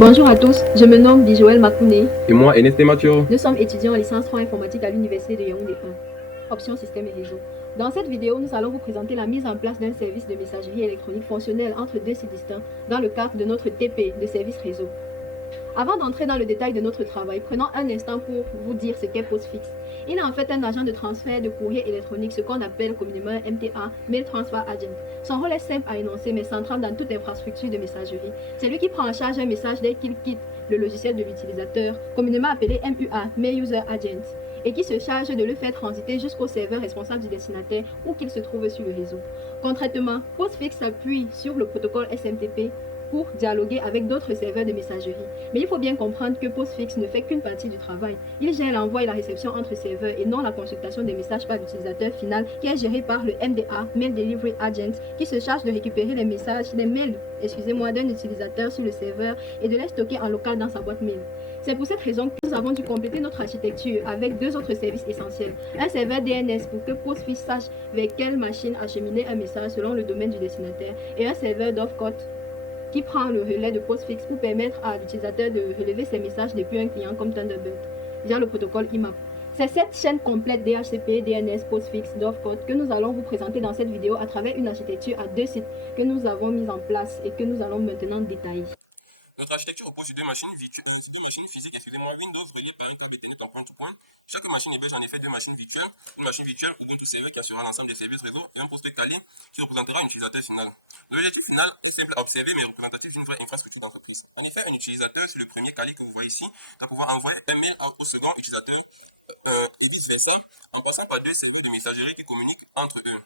Bonjour à tous, je me nomme Bijoël Makouné. Et moi, Ernest Mathieu. Nous sommes étudiants en licence 3 informatique à l'Université de Yaoundé 1, option système et réseau. Dans cette vidéo, nous allons vous présenter la mise en place d'un service de messagerie électronique fonctionnel entre deux sites distincts dans le cadre de notre TP, de service réseau. Avant d'entrer dans le détail de notre travail, prenons un instant pour vous dire ce qu'est Postfix. Il est en fait un agent de transfert de courrier électronique, ce qu'on appelle communément MTA, Mail Transfer Agent. Son rôle est simple à énoncer, mais central dans toute infrastructure de messagerie. C'est lui qui prend en charge un message dès qu'il quitte le logiciel de l'utilisateur, communément appelé MUA, Mail User Agent, et qui se charge de le faire transiter jusqu'au serveur responsable du destinataire où qu'il se trouve sur le réseau. Concrètement, Postfix s'appuie sur le protocole SMTP pour dialoguer avec d'autres serveurs de messagerie. Mais il faut bien comprendre que Postfix ne fait qu'une partie du travail. Il gère l'envoi et la réception entre serveurs et non la consultation des messages par l'utilisateur final qui est géré par le MDA, Mail Delivery Agent, qui se charge de récupérer les messages, les mails, d'un utilisateur sur le serveur et de les stocker en local dans sa boîte mail. C'est pour cette raison que nous avons dû compléter notre architecture avec deux autres services essentiels. Un serveur DNS pour que Postfix sache vers quelle machine acheminer un message selon le domaine du destinataire et un serveur Dovecot qui prend le relais de Postfix pour permettre à l'utilisateur de relever ses messages depuis un client comme Thunderbird via le protocole IMAP. C'est cette chaîne complète DHCP, DNS, Postfix, Dovecot que nous allons vous présenter dans cette vidéo à travers une architecture à deux sites que nous avons mis en place et que nous allons maintenant détailler. Notre architecture repose sur deux machines physiques, Windows reliées par un câble Ethernet en point-to-point. Chaque machine héberge en effet deux machines virtuelles. Une machine virtuelle Ubuntu serveur qui assurera l'ensemble des services réseau et un poste calé qui représentera un utilisateur final. L'objectif final est simple à observer mais représentatif d'une vraie infrastructure d'entreprise. En effet, un utilisateur, c'est le premier calé que vous voyez ici, va pouvoir envoyer un mail au second utilisateur et vice-versa en passant par deux circuits de messagerie qui communiquent entre eux.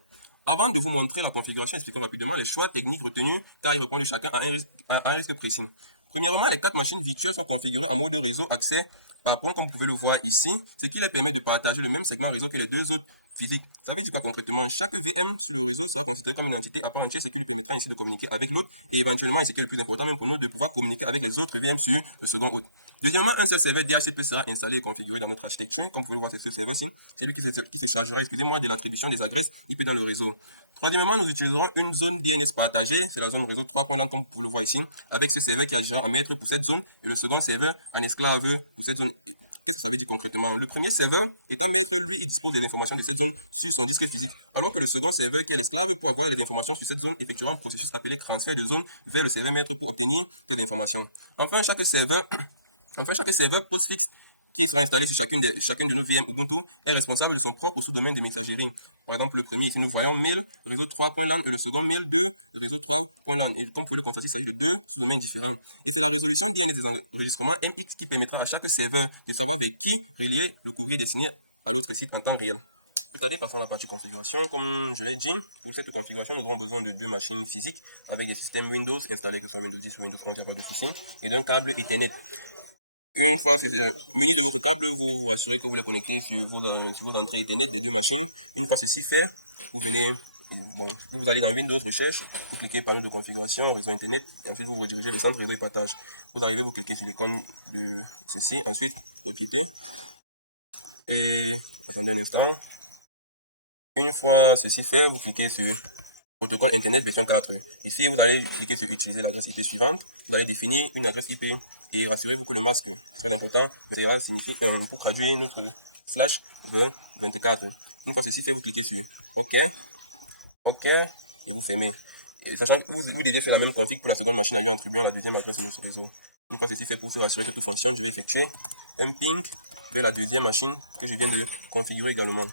Avant de vous montrer la configuration, expliquons rapidement les choix techniques retenus car ils répondent chacun à un risque précis. Premièrement, les quatre machines virtuelles sont configurées en mode réseau accès par pont, comme vous pouvez le voir ici, ce qui leur permet de partager le même segment réseau que les deux autres physiques. Vous avez dit quoi concrètement? Chaque VM sur le réseau sera considéré comme une entité à part entière, ce qui nous permettra ainsi de communiquer avec l'autre et éventuellement, et ce qui est le plus important même pour nous, de pouvoir communiquer avec les autres VM sur le second hôte. Deuxièmement, un seul serveur DHCP sera installé et configuré dans notre architecture. Comme vous pouvez le voir, c'est ce serveur-ci. C'est lui qui se chargera, de l'attribution des adresses IP dans le réseau. Troisièmement, nous utiliserons une zone DNS partagée, c'est la zone réseau 3.1 comme vous le voyez ici, avec ce serveur qui agira en maître pour cette zone et le second serveur en esclave pour cette zone. Ça veut dire concrètement, le premier serveur est celui qui dispose des informations de cette zone sur son disque physique, alors que le second serveur qui est l'esclave pour avoir les informations sur cette zone effectuera un processus appelé transfert de zone vers le serveur maître pour obtenir de l'information. Enfin, chaque serveur Postfix qui sera installé sur chacune de nos VM Ubuntu est responsable de son propre sous-domaine de messagerie. Par exemple, le premier, si nous voyons mail, réseau 3.LAN et le second mail, réseau 3.LAN. Et comme vous le constatez, c'est deux domaines différents. Et c'est la résolution des enregistrements MX qui permettra à chaque serveur de savoir avec qui relier le courrier destiné à notre site en temps réel. Regardez passons à la partie configuration. Comme je l'ai dit, pour cette configuration, nous aurons besoin de deux machines physiques avec des systèmes Windows installés que sur Windows 10 ou Windows 11, il n'y a pas de souci, et d'un câble Ethernet. Une fois que vous mettez sur le câble, vous assurez que vous les connectez sur vos entrées Ethernet des deux machines. Une fois ceci fait, vous allez dans Windows Recherche, vous cliquez panneau de configuration, réseau Internet, et ensuite vous redirigez le centre réseau et partage. Vous arrivez, vous cliquez sur l'icône de ceci, ensuite vous quittez. Et attendez un instant. Une fois ceci fait, vous cliquez sur protocole Internet version 4. Ici, vous allez cliquer sur utiliser l'adresse IP suivante. Vous allez définir une adresse IP et rassurez-vous que le masque, c'est très important, ça signifie pour traduire notre slash 24. Une fois ceci fait, vous cliquez sur OK. OK, et vous fermez. Et sachant que vous devez faire la même config pour la seconde machine en attribuant la deuxième adresse sur le réseau. Une fois ceci fait, pour se rassurer que tout fonctionne, je vais effectuer un ping de la deuxième machine que je viens de configurer également.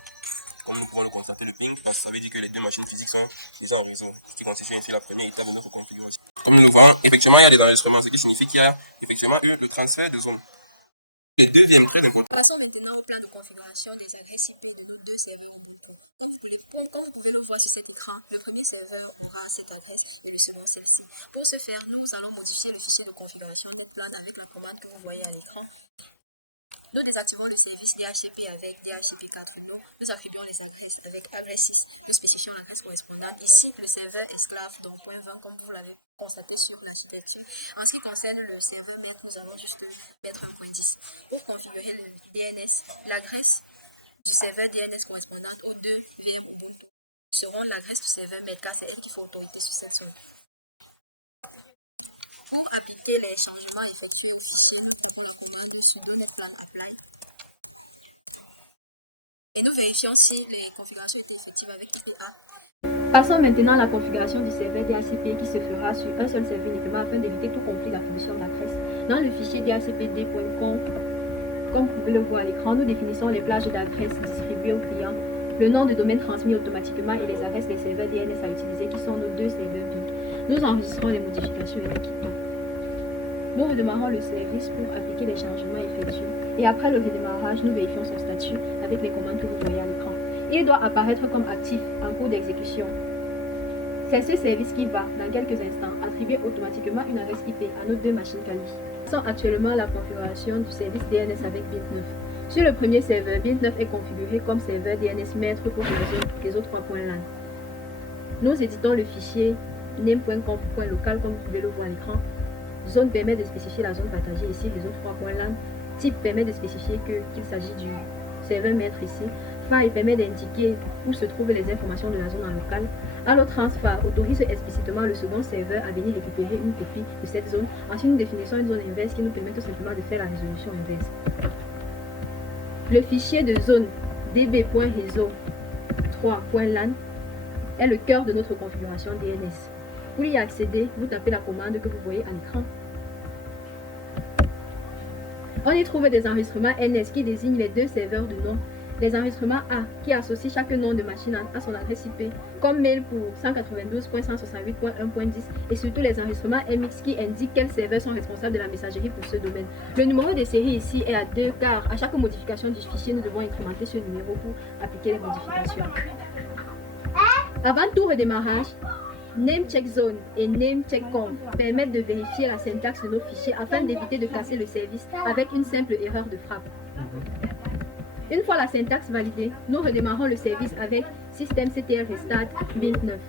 Comme nous pouvons le constater, le ping, ça veut dire que les deux machines physiques sont en réseau, ce qui constitue ainsi la première étape de notre configuration. Comme nous le voyons, effectivement, il y a des enregistrements, ce qui signifie qu'il y a effectivement le transfert de zone. Et deuxième très important. Passons maintenant au plan de configuration des adresses IP de nos deux serveurs. Comme vous pouvez le voir sur cet écran, le premier serveur aura cette adresse et le second celle-ci. Pour ce faire, nous allons modifier le fichier de configuration de notre plan avec la commande que vous voyez à l'écran. Nous désactivons le service DHCP avec DHCP 4. Nous attribuons les adresses avec adresse 6. Nous spécifions l'adresse correspondante. Ici, le serveur esclave donc .20 comme vous l'avez constaté sur l'architecture. En ce qui concerne le serveur maître, nous allons juste mettre un .10. Pour configurer le DNS, l'adresse du serveur DNS correspondante aux deux VM Ubuntu seront l'adresse du serveur maître car c'est elle qui faut autorité sur cette zone. Pour appliquer les changements effectués sur le niveau de la commande, suivons les plans apply. Et nous vérifions si les configurations étaient effectives avec DBA. Passons maintenant à la configuration du serveur DHCP qui se fera sur un seul serveur uniquement afin d'éviter tout conflit d'attribution d'adresse. Dans le fichier dhcpd.conf, comme vous pouvez le voir à l'écran, nous définissons les plages d'adresse distribuées aux clients, le nom de domaine transmis automatiquement et les adresses des serveurs DNS à utiliser qui sont nos deux serveurs BIND. Nous enregistrons les modifications et les quittons. Nous redémarrons le service pour appliquer les changements effectués et après le redémarrage, nous vérifions son statut avec les commandes que vous voyez à l'écran. Il doit apparaître comme actif en cours d'exécution. C'est ce service qui va, dans quelques instants, attribuer automatiquement une adresse IP à nos deux machines Kali. Nous faisons actuellement la configuration du service DNS avec Bint9. Sur le premier serveur, Bint9 est configuré comme serveur DNS maître pour la zone réseau 3.LAN. Nous éditons le fichier name.conf.local comme vous pouvez le voir à l'écran. Zone permet de spécifier la zone partagée ici, réseau 3.LAN. Type permet de spécifier qu'il s'agit du serveur maître ici. File permet d'indiquer où se trouvent les informations de la zone en local. AlloTransfer autorise explicitement le second serveur à venir récupérer une copie de cette zone. Ensuite, nous définissons une zone inverse qui nous permet tout simplement de faire la résolution inverse. Le fichier de zone db.réseau3.lan est le cœur de notre configuration DNS. Pour y accéder, vous tapez la commande que vous voyez à l'écran. On y trouve des enregistrements NS qui désignent les deux serveurs de nom. Les enregistrements A qui associent chaque nom de machine à son adresse IP, comme mail pour 192.168.1.10 et surtout les enregistrements MX qui indiquent quels serveurs sont responsables de la messagerie pour ce domaine. Le numéro de série ici est à 2 car à chaque modification du fichier, nous devons incrémenter ce numéro pour appliquer les modifications. Avant tout redémarrage, NameCheckZone et NameCheckConf permettent de vérifier la syntaxe de nos fichiers afin d'éviter de casser le service avec une simple erreur de frappe. Une fois la syntaxe validée, nous redémarrons le service avec systemctl restart Bint9.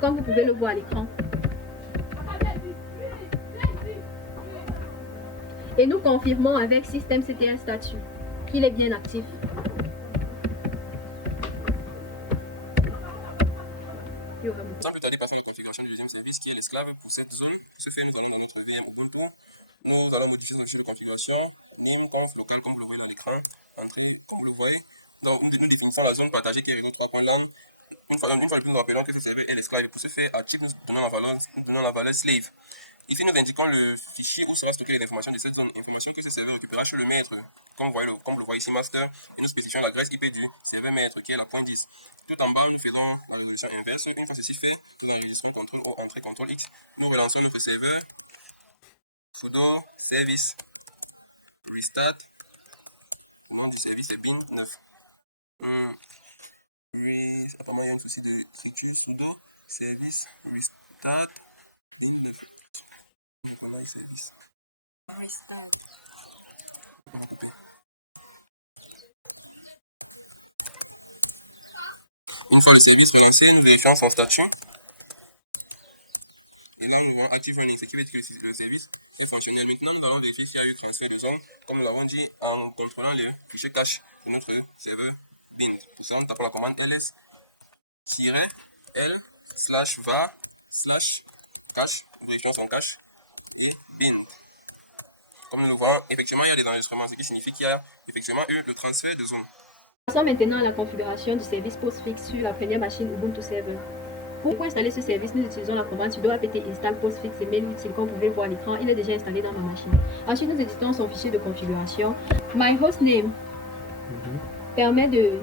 Comme vous pouvez le voir à l'écran. Et nous confirmons avec systemctl statut qu'il est bien actif. Sans plus tarder, passer la configuration du deuxième service qui est l'esclave pour cette zone. Pour ce faire, nous allons dans notre VM au contour. Nous allons modifier son fichier de configuration, name.conf local comme vous le voyez à l'écran, entrée comme vous le voyez. Donc nous définissons la zone partagée qui est réseau 3.LAN. Une fois de plus, nous rappelons que ce serveur est l'esclave. Pour ce faire, actif, nous donnons la valeur slave. Ici, nous indiquons le fichier où sera stocké les informations de cette zone, information que ce serveur récupérera chez le maître, comme vous le voyez ici, master, et nous spécifions l'adresse IP du serveur maître qui est la .10. Tout en bas, nous faisons la résolution inverse. Une fois ceci fait, nous enregistrons CTRL O, entrée CTRL X. Nous relançons notre serveur, sudo service restart. Le nom du service est bin9. Apparemment, il y a un souci d'écriture sudo service restart bin9. Voilà le service. Une fois le service relancé, nous vérifions son statut. Et là, nous avons active running, ce qui veut dire que le service est fonctionnel. Maintenant, nous allons vérifier s'il y a eu transfert de zone, comme nous l'avons dit, en contrôlant le fichier cache de notre serveur bind. Pour cela, nous tapons la commande ls-l/var/cache, nous vérifions son cache, et bind. Comme nous le voyons, effectivement, il y a des enregistrements, ce qui signifie qu'il y a effectivement eu le transfert de zone. Passons maintenant à la configuration du service postfix sur la première machine Ubuntu Server. Pour installer ce service, nous utilisons la commande sudo apt install postfix et mail utile. Comme vous pouvez le voir à l'écran, il est déjà installé dans ma machine. Ensuite, nous éditons son fichier de configuration. MyHostName permet de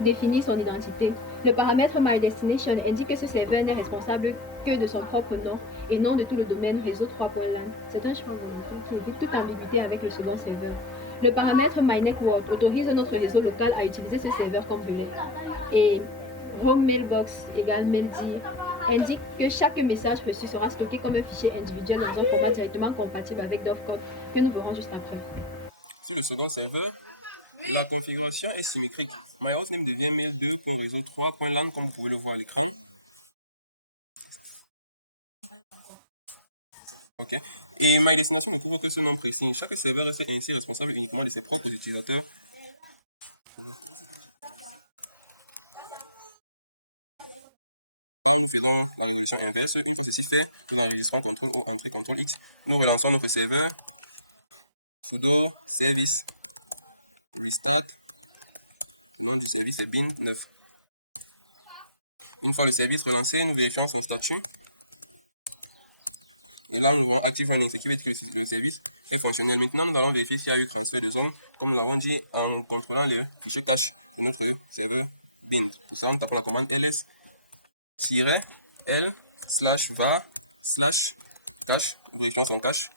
définir son identité. Le paramètre MyDestination indique que ce serveur n'est responsable que de son propre nom et non de tout le domaine réseau 3.LAN. C'est un choix volontaire qui évite toute ambiguïté avec le second serveur. Le paramètre MyNetwork autorise notre réseau local à utiliser ce serveur comme relais. Et Home Mailbox égale maildir indique que chaque message reçu sera stocké comme un fichier individuel dans un format directement compatible avec Dovecot que nous verrons juste après. Sur le second serveur, la configuration est symétrique. MyHostName devient mail2.réseau3.lan comme vous pouvez le voir à l'écran. Ok. Et MyDestination ne couvre que ce nom précis. Chaque serveur reste ici responsable uniquement de ses propres utilisateurs. verrons la résolution inverse. Une fois ceci fait, nous enregistrons CTRL O, entrée CTRL X. Nous relançons notre serveur sudo service restart. Notre service est bin 9. Une fois le service relancé, nous vérifions son statut. Et là, nous avons active running, ce qui veut dire que le service est fonctionnel. Maintenant, nous allons vérifier s'il y a eu transfert de zone, comme nous l'avons dit en contrôlant le fichier cache de notre serveur bin. Pour ça, on tape la commande ls-va/cache, vérifions son cache,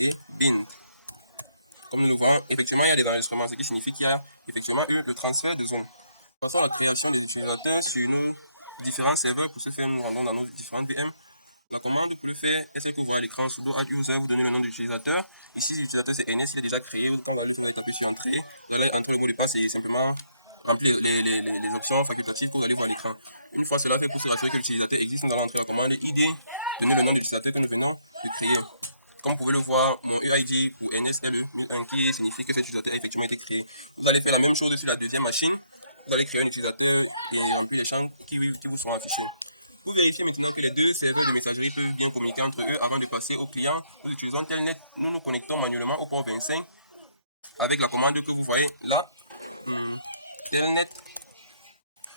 et bin. Comme nous le voyons, effectivement, il y a des enregistrements, ce qui signifie qu'il y a effectivement eu le transfert de zone. Passons à la création des utilisateurs sur différents serveurs. Pour ce faire, nous rendons dans nos différentes VM. La commande pour le faire, est-ce que vous voyez l'écran sudo add user, vous donnez le nom de l'utilisateur. Ici, l'utilisateur c'est NS, il est déjà créé. On va juste taper sur entrée. De là, entrer le mot de passe et simplement remplir les options facultatives pour aller voir l'écran. Une fois cela fait, pour se rassurer que l'utilisateur existe, nous allons entrer la commande ID, donner le nom de l'utilisateur que nous venons de créer. Comme vous pouvez le voir, mon UID ou NS est le U1 qui signifie que cet utilisateur a effectivement été créé. Vous allez faire la même chose sur la deuxième machine. Vous allez créer un utilisateur et remplir les champs qui vous seront affichés. Vous vérifiez maintenant que les deux serveurs de messagerie peuvent bien communiquer entre eux avant de passer au client. Nous utilisons Telnet, nous nous connectons manuellement au port 25 avec la commande que vous voyez là. Telnet,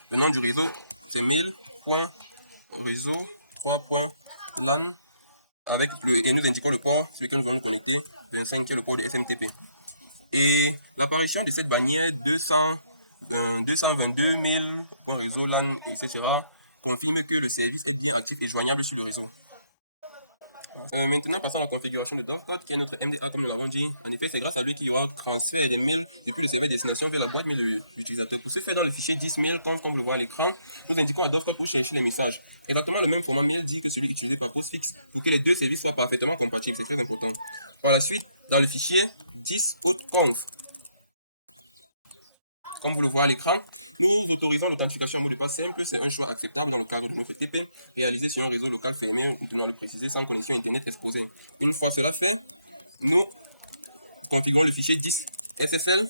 le nom du réseau, c'est 1000.réseau.3.LAN et nous indiquons le port sur lequel nous allons nous connecter, 25 qui est le port de SMTP. Et l'apparition de cette bannière 222 000.réseau LAN, etc. confirme que le service est bien actif et joignable sur le réseau. Maintenant, passons à la configuration de Dovecode, qui est notre MDA comme nous l'avons dit. En effet, c'est grâce à lui qu'il y aura transfert des mails depuis le serveur destination vers la boîte mail de l'utilisateur. Pour ce faire, dans le fichier 10 mail, comme on le voit à l'écran, nous indiquons à Dovecode pour chercher les messages. Exactement le même format mail dit que celui utilisé par PostFix pour que les deux services soient parfaitement compatibles. C'est très important. Par la suite, dans le fichier 10.conf, comme vous le voyez à l'écran, nous autorisons l'authentification au mot de passe simple. C'est un choix acceptable dans le cadre de notre TP réalisé sur un réseau local fermé, nous tenons à le préciser, sans connexion internet exposée. Une fois cela fait, nous configurons le fichier 10 SSL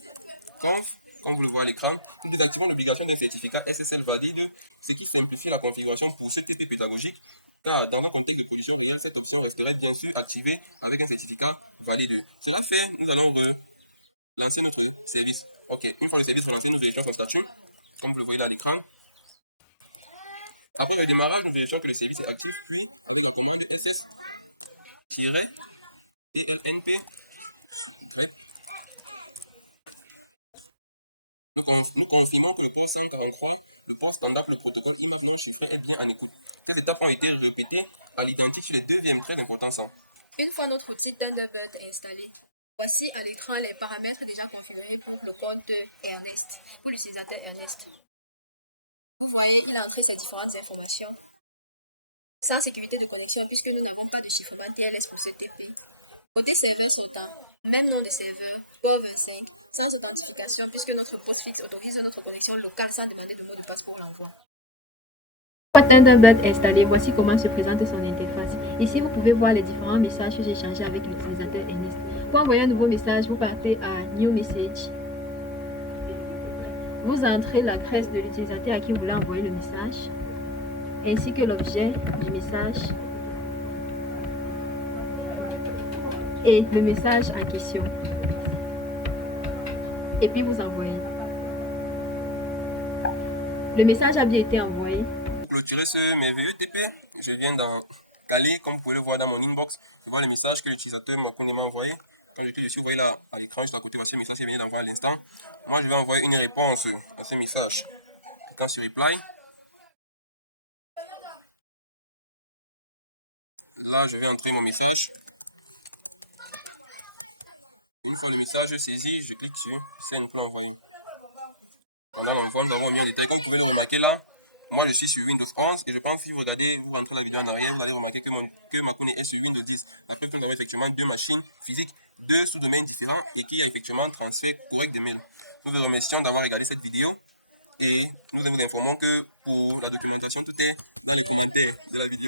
conf, comme vous le voyez à l'écran. Nous désactivons l'obligation d'un certificat SSL valide, ce qui simplifie la configuration pour ce TP pédagogique, car dans un contexte de production réelle, cette option resterait bien sûr activée avec un certificat valide. Cela fait, nous allons lancer notre service. Ok, une fois le service relancé, nous vérifions son statut, comme vous le voyez là à l'écran. Après le démarrage, nous vérifions que le service est actif, puis avec la commande ss-plnp, nous confirmons que le port 143, le port standard pour le protocole IMAP non chiffré est bien en écoute. Ces étapes ont été répétées à l'identifier les deux VM très importants sans. Une fois notre outil Thunderbird est installé, voici à l'écran les paramètres déjà configurés pour le code de Ernest, pour l'utilisateur Ernest. Vous voyez, il a entré ces différentes informations. Sans sécurité de connexion, puisque nous n'avons pas de chiffrement TLS pour ce TP. Côté serveur sautant, même nom de serveur, port 25, sans authentification, puisque notre postfix autorise notre connexion locale sans demander de mot de passe pour l'envoi. Une fois Thunderbird installé, voici comment se présente son interface. Ici, vous pouvez voir les différents messages que j'ai échangés avec l'utilisateur Ernest. Pour envoyer un nouveau message, vous partez à New Message. Vous entrez l'adresse de l'utilisateur à qui vous voulez envoyer le message, ainsi que l'objet du message et le message en question. Et puis vous envoyez. Le message a bien été envoyé. Pour clôturer ce merveilleux TP, je viens d'aller, comme vous pouvez le voir dans mon inbox, voir le message que l'utilisateur m'a envoyé. Quand je clique dessus, vous voyez là à l'écran juste à côté, voici le message qu'il vient d'envoyer à l'instant. Moi, je vais envoyer une réponse à ce message. Dans ce reply, là, je vais entrer mon message. Une fois le message saisi, je clique sur Send pour envoyer. Voilà, nous avons mis en détail. Comme vous pouvez le remarquer là, moi je suis sur Windows 11 et je pense que si vous regardez, vous rentrez la vidéo en arrière, vous allez remarquer que ma connexion est sur Windows 10. Après, nous avons effectivement deux machines physiques, deux sous-domaines différents et qui a effectivement transfert correct des mails. Nous vous remercions d'avoir regardé cette vidéo et nous vous informons que pour la documentation, tout est dans les commentaires de la vidéo.